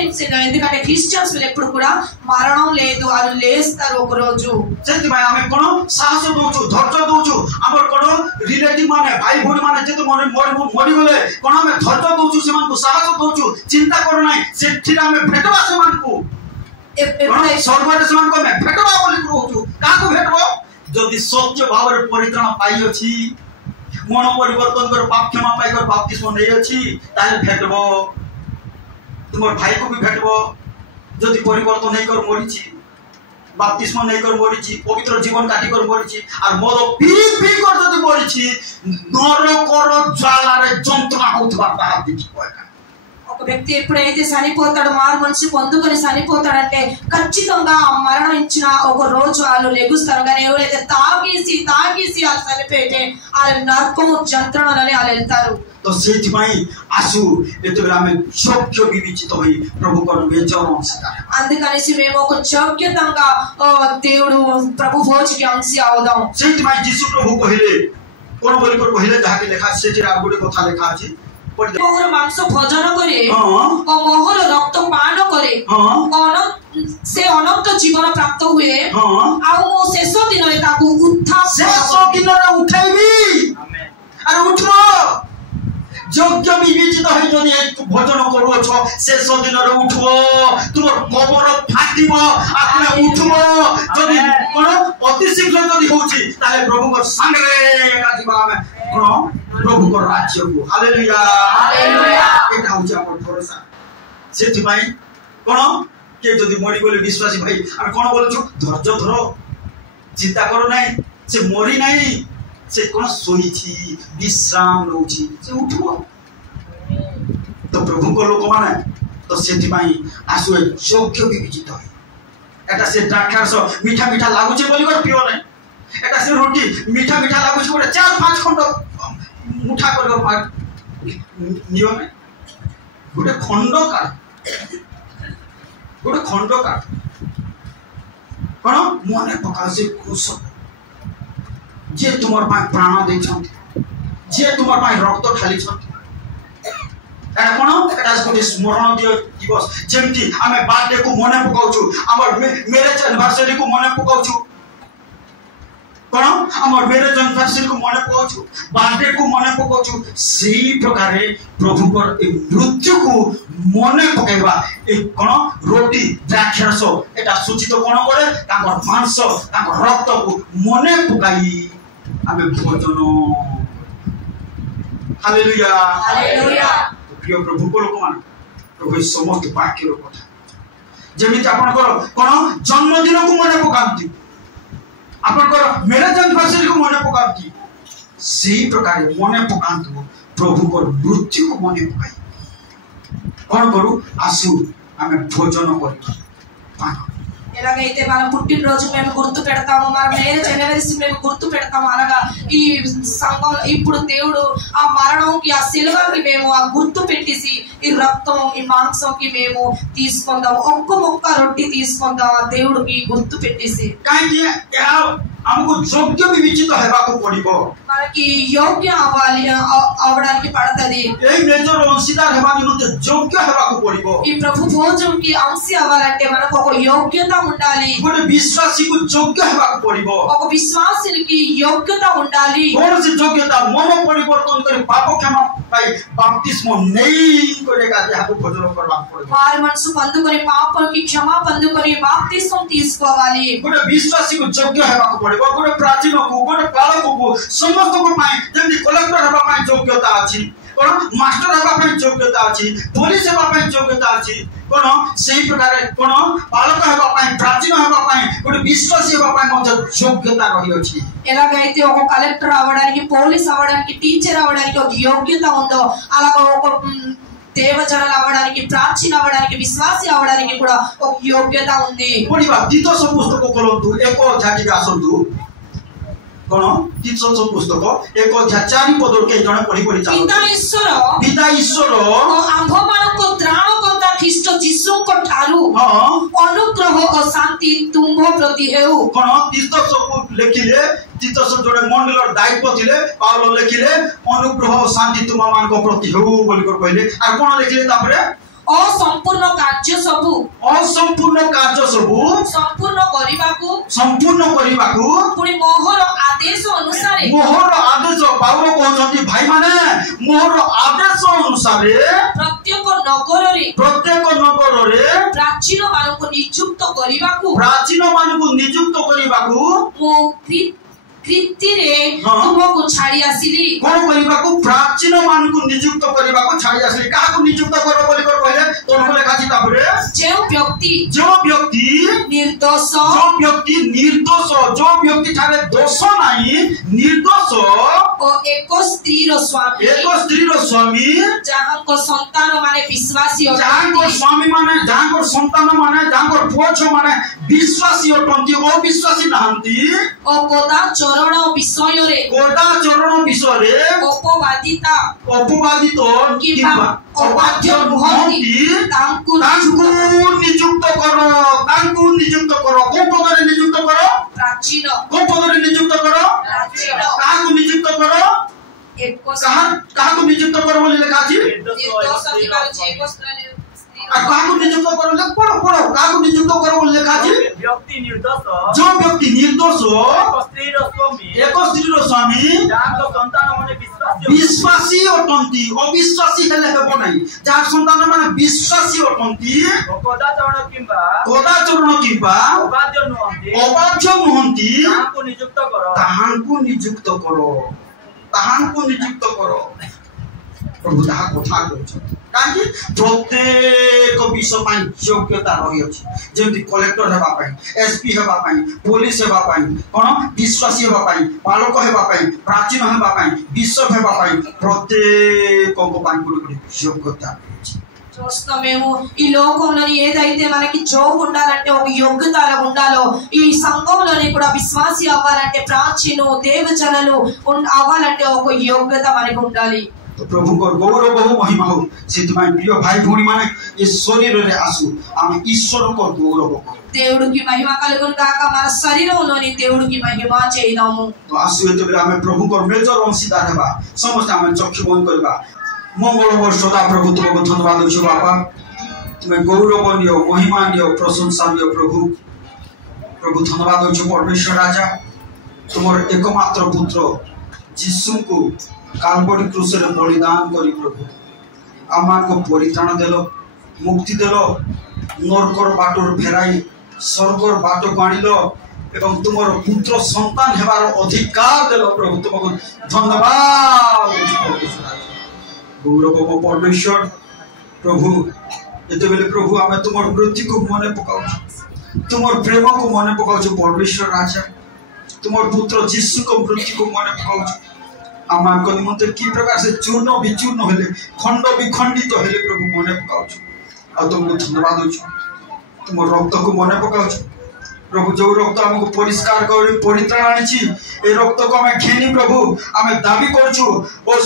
ఎందుకంటే క్రిస్టియన్స్ ఎప్పుడు కూడా మరణం లేదు వాళ్ళు లేస్తారు ఒక రోజు सेति भाई हमें कोनो साहस दोछु धैर्य दोछु हमर कोनो रिलेटिव माने भाई भोनी माने जेते मरि गले कोनो हमें धैर्य दोछु सेमान को साहस दोछु चिंता करो नाही सेठी हमें भेटवा सेमान को सर्वरे सेमान को हमें भेटवा बोली कहूछु का को भेटबो जदि सत्य भाव रे परित्राण पाई अछि मन परिवर्तन कर पाप क्षमा पाई कर बाप्तिस्म नै अछि ताले भेटबो तुमर भाई को भी भेटबो जदि परिवर्तन नै कर मरिछि बाप्तिस्म नै कर मरिछि पवित्र जीवन काटी कर मरिछि आर मोर पी पी कर जदि मरिछि नरकर ज्वाला रे जंत्रणा होतबा ताहा देखि पय ఒక వ్యక్తి ఎప్పుడైతే చనిపోతాడో మారు మనిషి పొందుకొని చనిపోతాడంటే ఖచ్చితంగా మరణించిన ఒక రోజు వాళ్ళు లెగుస్తారు కానీ ఎవరైతే తాగేసి వాళ్ళు చనిపోయితే వాళ్ళ నరకము జంత్రణలని వాళ్ళు వెళ్తారు तो सेति भाई आसु एते बेला में योग्य विवेचित होई प्रभु को मेजर अंशदार అందుకనేసి మేము ఒక యోగ్యతంగా దేవుడు ప్రభు భోజకి అంశి అవుదాం सेति भाई यीशु प्रभु कहिले कोन बोली कर कहिले जाके लेखा सेति आ गुडे कथा लेखा अछि मोहर मांस भोजन करे और मोहर रक्त पान करे से अनंत जीवन प्राप्त हुए आ मो शेष दिन रे ताकू उत्थान शेष दिन रे उठैबी आमेन अरे उठो योग्य विवेचित है जदि भोजन करूछ शेष दिन रे उठो तुमर कबर फाटिबो आपने उठबो जदि कोन अति शीघ्र जदि होछि ताले प्रभु को संग रे काटिबा में कोन प्रभु को राज्य को हालेलुया हालेलुया एटा होछि हमर भरोसा सेति भाई कोन के जदि मरि गेले विश्वासी भाई हम कोन बोलछु धैर्य धरो चिंता करो नहीं से मरि नहीं से कोन सोईछि विश्राम लउछि से उठबो तो प्रभु को लोक माने तो सेति भाई आसु योग्य विवेचित है एटा से द्राक्षारस मीठा मीठा लागुचे बोली कर पियो नहीं एटा से रोटी मीठा मीठा लागुचे बोले 4-5 खंड मुठा कर नियो में गोटे खंड का कोन मने पका से खुश जे तुमर पाए प्राण दैछन जे तुमर पाए रक्त ढाली छन एटा कोन एटा गोटे स्मरण दिवस जेमति हमें बर्थडे को मने पकाउछु हमर मैरिज एनिवर्सरी को मने पकाउछु कोन हमर मैरिज एनिवर्सरी को मने पकाउछु बर्थडे को मने पकाउछु सेही प्रकार प्रभु पर ए मृत्यु को मने पकाइबा ए कोन रोटी द्राक्षरस एटा सूचित कोन करे तांकर मांस तांकर रक्त को मने पकाई हमें भोजन हालेलुया हालेलुया प्रिय प्रभु को लोक मान प्रभु समस्त वाक्य रो कथा जेमिति आपन को कोन जन्मदिन को मने पकांती आपन को मैरिज एनिवर्सरी को मने पकांती सेही प्रकार मने पकांतु प्रभु को मृत्यु को मने पकाई कौन करू आसु आम भोजन कर ఎలాగైతే మన పుట్టినరోజు మేము గుర్తు పెడతాము, మన మ్యారేజ్ యానివర్సరీ మేము గుర్తు పెడతాము, అలాగా ఈ సంఘం ఇప్పుడు దేవుడు ఆ మరణంకి ఆ సిలువకి మేము ఆ గుర్తు పెట్టేసి ఈ రక్తం ఈ మాంసంకి మేము తీసుకుందాము, ఒక్క ముక్క రొట్టి తీసుకుందాం ఆ దేవుడికి గుర్తు పెట్టేసి. हमको योग्य विवेचित हेबाको पड़िबो మనకి యోగ్య అవడానికి పడతది. ए मेजर अंशीदार हेबा निमित्त योग्य हेबाको पड़िबो ఈ ప్రభు భోజనంకి అంశి అవ్వాలంటే మనకు ఒక యోగ్యత ఉండాలి. गोटे विश्वासी को योग्य हेबाको पड़िबो ఒక విశ్వాసునికి యోగ్యత ఉండాలి. कौन सी योग्यता मन परिवर्तन करी पाप क्षमा पाई बपतिस्मा नहीं करेगा याको भोजन करबा पड़िबो వారి మనసు పొందుకొని పాపానికి క్షమా పొందుకొని బాప్తిస్మం తీసుకోవాలి. गोटे विश्वासी को योग्य हेबाको पड़िबो गोटे प्राचीन को गोटे पालक को समस्त को पाई जेंति कलेक्टर हेबा पाई योग्यता अछि कोन मास्टर हेबा पाई योग्यता अछि पुलिस हेबा पाई योग्यता अछि कोन सेही प्रकार कोन पालक हेबा पाई प्राचीन हेबा पाई गोटे विश्वासी हेबा पाई मध्य योग्यता रही अछि. ఎలాగైతే ఒక కలెక్టర్ అవ్వడానికి పోలీస్ అవ్వడానికి టీచర్ అవ్వడానికి ఒక యోగ్యత ఉందో అలాగే ఒక దేవజనులు అవ్వడానికి ప్రాచీన అవ్వడానికి విశ్వాసి అవ్వడానికి కూడా ఒక యోగ్యత ఉంది. पढिबा तीतोस पुस्तक खोलंतु एको झाटिका आसंतु कोन तीतोस पुस्तक एको झाचारी पदर के जने पढि पढि चालू ପିତା ଈଶ୍ୱର ଆମ୍ଭମାନଙ୍କ ତ୍ରାଣକର୍ତ୍ତା ଖ୍ରୀଷ୍ଟ ଯୀଶୁଙ୍କ ଠାରୁ ଅନୁଗ୍ରହ ଓ ଶାନ୍ତି ତୁମ୍ଭ ପ୍ରତି ହେଉ. कोन तीतोस को लेखिले तीतोस जोडे मंडलर दायित्व थिले पावलो लेखिले अनुग्रह शांति तुम मान को प्रति हेउ बोली कर कहले आ कोन लेखिले तापरे असंपूर्ण कार्य सबु संपूर्ण करिबाकू पुणी मोहर आदेश अनुसार पावलो कहउछन्ती भाई माने मोहर आदेश अनुसार प्रत्येक नगर रे प्राचीन मानकु नियुक्त करिबाकू मो कृतिरे तुमको छाड़ी आसिली कोन करिबाकू प्राचीन मानकु नियुक्त करिबाकू छाड़ी आसिली काहाकू नियुक्त करो बोली कर कहले तोन को लेखा छि तापरे जो व्यक्ति निर्दोष जो व्यक्ति थारे दोष नाही निर्दोष ओ एक स्त्री रो स्वामी जहां को संतान माने विश्वासी हो जहां को स्वामी माने जहां को संतान माने जहां को पुओ माने विश्वासी होतंती अविश्वासी नाहंती ओ चरण विषय रे अपवादित किबा अबाध्य नुहंती तांकु नियुक्त करो को पदरे नियुक्त करो प्राचीन को पदरे नियुक्त करो प्राचीन काहाकू नियुक्त करो काहाकू नियुक्त करो बोली लिखा अछि काहाकू नियुक्त करो ले पढ़ो काहाकू नियुक्त करो बोली लिखा अछि जो व्यक्ति निर्दोष एक स्त्री रो स्वामी विश्वासी होतंती अविश्वासी हेले हेबो नाही जार संतान माने विश्वासी होतंती कोदाचरण किंबा अबाध्य नुहंती ताहांकू नियुक्त करो प्रभु ताहा कथा कहछ काकी प्रत्येक विषय पाई योग्यता रही अछि जेमति कलेक्टर हेबा पाई एसपी हेबा पाई पुलिस हेबा पाई कोन विश्वासी हेबा पाई पालक हेबा पाई प्राचीन हेबा पाई बिशप हेबा पाई प्रत्येक को पाई गुडी योग्यता చూస్తా మేము ఈ లోకంలోని ఏదైతే మనకి జోబ్ ఉండాలంటే ఒక యోగ్యత ఉండాలో ఈ సంఘంలోని కూడా విశ్వాసి అవ్వాలంటే ప్రాచీన దేవజనులు అవ్వాలంటే ఒక యోగ్యత మనకు ఉండాలి. प्रभु को गौरव हो महिमा हो सिद्धमाई प्रिय भाई भौणी माने ये शरीर रे आसु आम ईश्वर को गौरव को దేవుడికి మహిమ కలుగును గాక మన శరీరంలోని దేవుడికి మహిమ చేయుదాము. तो आसु एते बेला हमें प्रभु को मेजर अंशीदार हेबा समस्त हमें चक्षु बंद करबा मंगल हो सदा प्रभु तुमको धन्यवाद देछु बाबा तुम्हें गौरव नियो महिमा नियो प्रशंसा नियो प्रभु धन्यवाद देछु परमेश्वर राजा तुमर एकमात्र पुत्र यीशु को कालवरी क्रूस रे बलिदान करी प्रभु आमान को परित्राण देलो मुक्ति देलो नरकर बाटर फेराई स्वर्गर बाट को आनिलो एवं तुमर पुत्र संतान हेबार अधिकार देलो प्रभु तुमको धन्यवाद गौरव परमेश्वर प्रभु एते बेले प्रभु आमे तुमर वृत्ति को मने पकाउ तुमर प्रेम को मने पकाउ परमेश्वर राजा तुमर पुत्र यीशु को वृत्ति को मने पकाउ आम निमंते कि प्रकार से चूर्ण विचूर्ण हेले खंड विखंडित हेले प्रभु मन पकाऊ आ तुमको धन्यवाद दूँ तुम रक्त को मन पकाऊ प्रभु जो रक्त आमको परिष्कार कर परित्राण आनी ए रक्त को आम घेनी प्रभु आम दाबी कर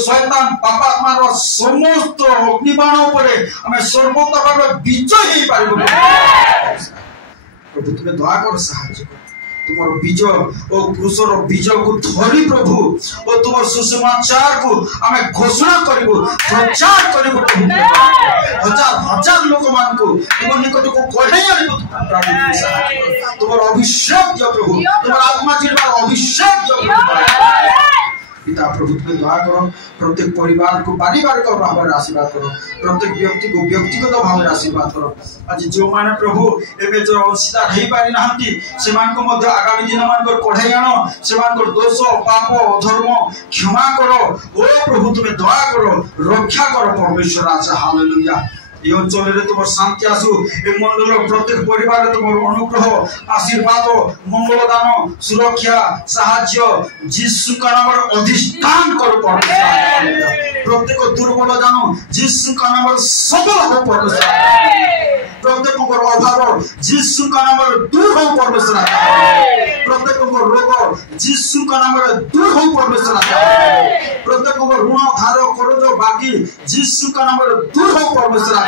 शैतान पापात्मार समस्त अग्निबाण आम सर्वोत्त भाव विजय हो पार प्रभु तुम्हें दया कर साहाय्य कर तुम बीज और पुरुषर बीज को धरी प्रभु और तुम सुसमाचार को आम घोषणा करूँ प्रचार करूँ प्रभु हजार हजार लोक मान को तुम निकट को बढ़ाई तुम अभिषेक दियो प्रभु तुम आत्मा जीवन अभिषेक दियो पिता प्रभु तुम्हें दया करो प्रत्येक परिवार को पारिवारिक भाव में आशीर्वाद करो प्रत्येक व्यक्ति को व्यक्तिगत भाव में आशीर्वाद करो आज जो माने प्रभु एवं जो अंशीदार हो पारि नाहंती से आगामी दिन मान कढ़ाई आण से दोष पाप अधर्म क्षमा करो ओ प्रभु तुम्हें दया करो रक्षा करो परमेश्वर आज हालेलुया ये अंचल तुम शांति आसू ए मंडल प्रत्येक परिवार तुम अनुग्रह आशीर्वाद मंगलदान सुरक्षा साहाय्य जीशु का नाम अधिष्ठान कर प्रत्येक दुर्बल जान जीशु का नाम सबल हो परमेश्वर प्रत्येक अभाव जीशु का नाम दूर हो परमेश्वर प्रत्येक रोग जीशु का नाम दूर हो परमेश्वर प्रत्येक ऋण धार कर्ज बाकी जीशु का नाम दूर हो परमेश्वर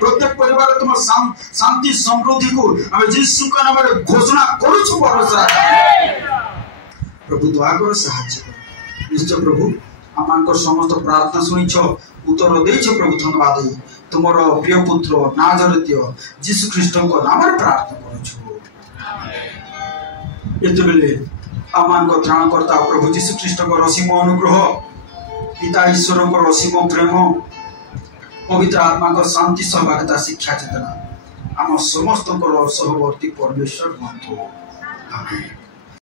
प्रत्येक परिवार तुम शांति समृद्धि को आम जीशु का नाम घोषणा करुछु परमेश्वर प्रभु दया कर साहाय्य कर निश्चय प्रभु आम समस्त प्रार्थना शुणिछ उत्तर देछ प्रभु धन्यवाद तुम प्रिय पुत्र नाजरेय जीशु ख्रीष्ट नाम प्रार्थना करुछु एतबेले आम त्राणकर्ता प्रभु जीशु ख्रीष्ट असीम अनुग्रह पिता ईश्वर असीम प्रेम पवित्र आत्मा को शांति सहभागिता शिक्षा चेतना आम समस्त सहवर्ती परमेश्वर बंधु आमेन।